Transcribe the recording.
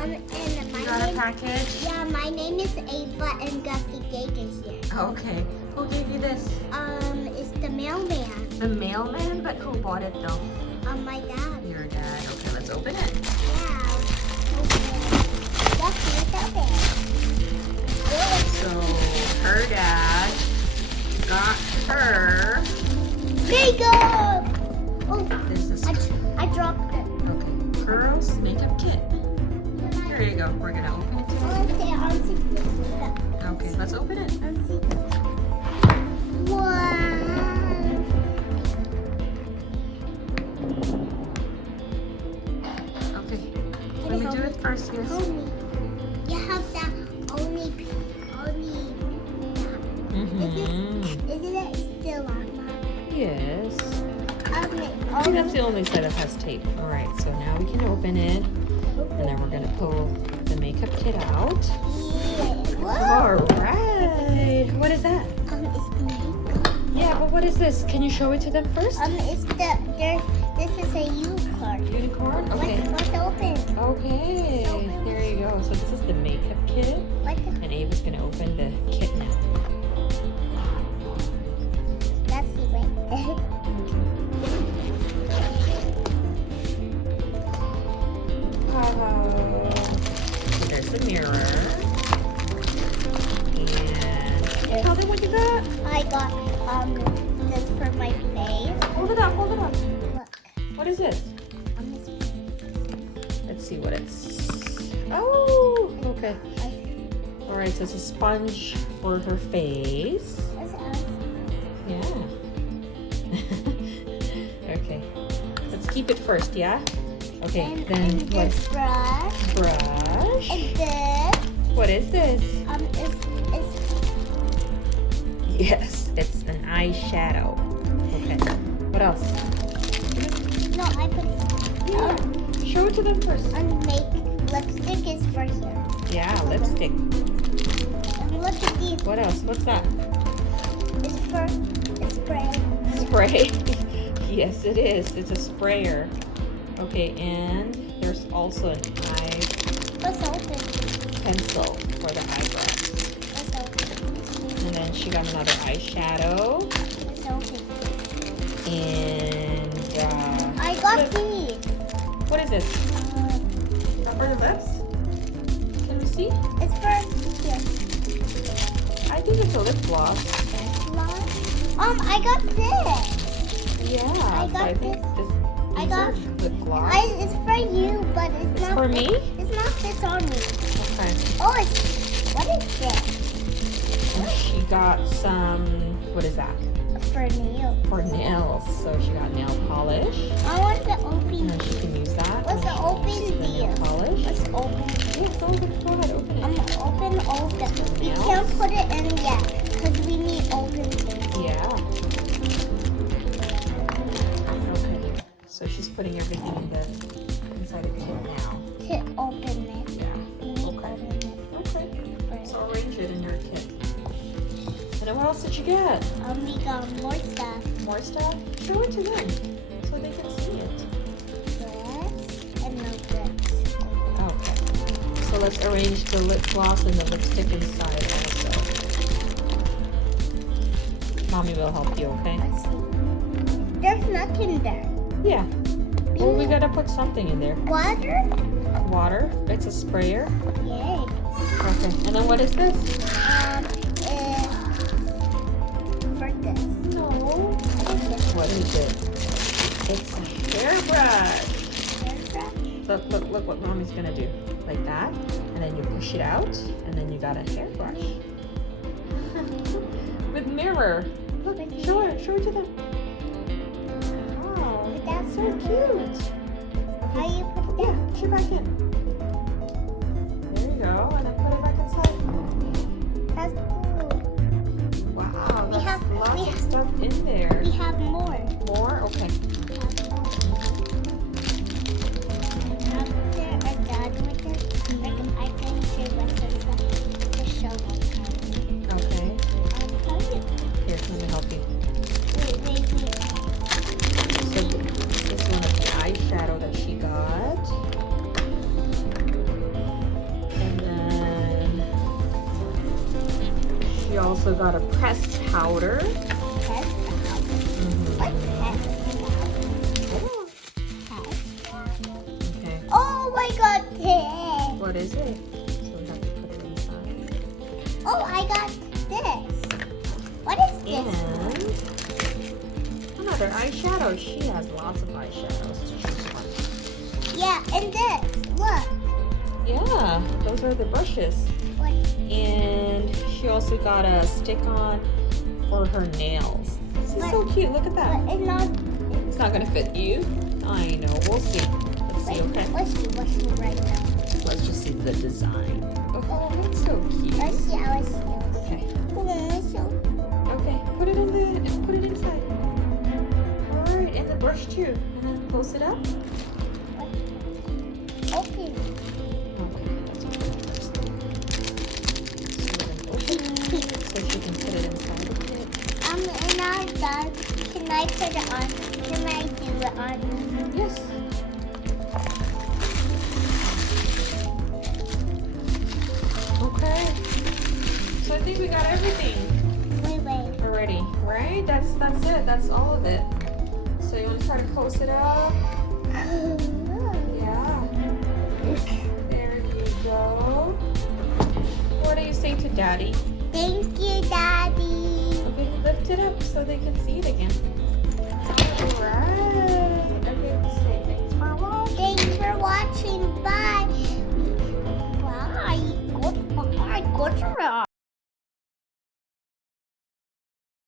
And my You got a name, package? yeah, my name is Ava and Gusty Gage is here. Okay. Who gave you this? It's the mailman. The mailman? But who bought it though? My dad. Your dad. Okay, let's open it. Yeah. Gusty, it's open. So her dad got her. Makeup! Oh, This is I dropped it. okay. Girls makeup kit. Here you go. We're gonna open it today. Okay, let's open it. Wow. Okay. Let me do it first. Yes. You have that only. Mm-hmm. Isn't it still on? Yes. I think that's the only side that has tape. All right. So now we can open it, and then we're gonna pull the makeup kit out. All right. What is that? It's makeup. Yeah, but what is this? Can you show it to them first? This is a unicorn. Unicorn? Okay. Let's open. Okay. There you go. So this is the makeup kit. And Ava's gonna open the kit now. Let's see, wait. So there's the mirror. And tell them what you got. I got this for my face. Hold it up, hold it up. Look. What is this? This. Let's see what it's. Oh, okay. All right, so it's a sponge for her face. Yeah. Okay. Let's keep it first, yeah? Okay, And then what? this brush. Brush. And this. What is this? It's Yes, it's an eyeshadow. Okay. What else? no, I put Yeah. Show it to them first. make lipstick is for here. Yeah, lipstick. And look at these. What else? What's that? It's for spray. Spray. Yes, it is. It's a sprayer. Okay, and there's also an eye Let's open. pencil for the eyebrows. Let's open. And then she got another eyeshadow. Let's open. And I got what- these. what is this? For the lips? Can we see? It's for here. I think it's a lip gloss. I got this. Yeah. I so got think this. this. I these got- are lip gloss. It's for you, but it's It's not. for me? It's not this on me. Okay. Oh, what is this? And she got some. What is that? For nails. For nails. So she got nail polish. I want to And open. then she can use that. Let's when she open uses the nail these. polish. Let's open. Yeah, go ahead, open it. I'm gonna open all of them. We Nails? can't put it in yet because we need open things. Yeah. Okay. So she's putting everything in the inside of the kit now. To open it. Yeah. We need open it. Okay. first. So arrange it in your kit. And then what else did you get? We got more stuff. More stuff? Show it to them so they can see it. This and no this. Okay. So let's arrange the lip gloss and the lipstick inside also. Mommy will help you, okay? Let's see. There's nothing there. Yeah. Well, we gotta put something in there. Water? Water. It's a sprayer. Yay. Okay. And then what is this? For this. No. What is it? It's a hairbrush. Look what Mommy's gonna do. Like that. And then you push it out. And then you got a hairbrush. With mirror. Look, show it to them. Wow. That's So cute. How you put that? Yeah, push it back in. There you go. And then put it back inside. That's cool. Wow, that's have- lots we of stuff in there. We have more. More? Okay. We have more. Up there, our dad with it. I can say Western stuff to show them. Okay. How you? Here, let me help you. Wait. So this is one of the eyeshadow that she got. also got a pressed powder. Pressed powder. What pressed powder? Okay. Oh my god, this. What is it? So we have to put it inside. Oh, I got this. What is this? And another eyeshadow. She has lots of eyeshadows to choose from. Yeah, and this. Look. Yeah, those are the brushes. What? And she also got a stick-on for her nails. This is so cute. Look at that. But it's not. It's not gonna fit you. I know. We'll see. Let's see. Okay. Let's see right now. Let's just see the design. Oh, it's so cute. Let's see. Okay. Okay. Put it inside. All right, and the brush too. And then close it up. Okay. So she can put it inside the kit. And I'm done. Can I put it on? Can I do it on? Yes. Okay. So I think we got everything Wait. already, right? That's it. That's all of it. So you want to try to close it up? Yeah. There you go. What do you say to Daddy? Thank you, Daddy. Okay, lift it up so they can see it again.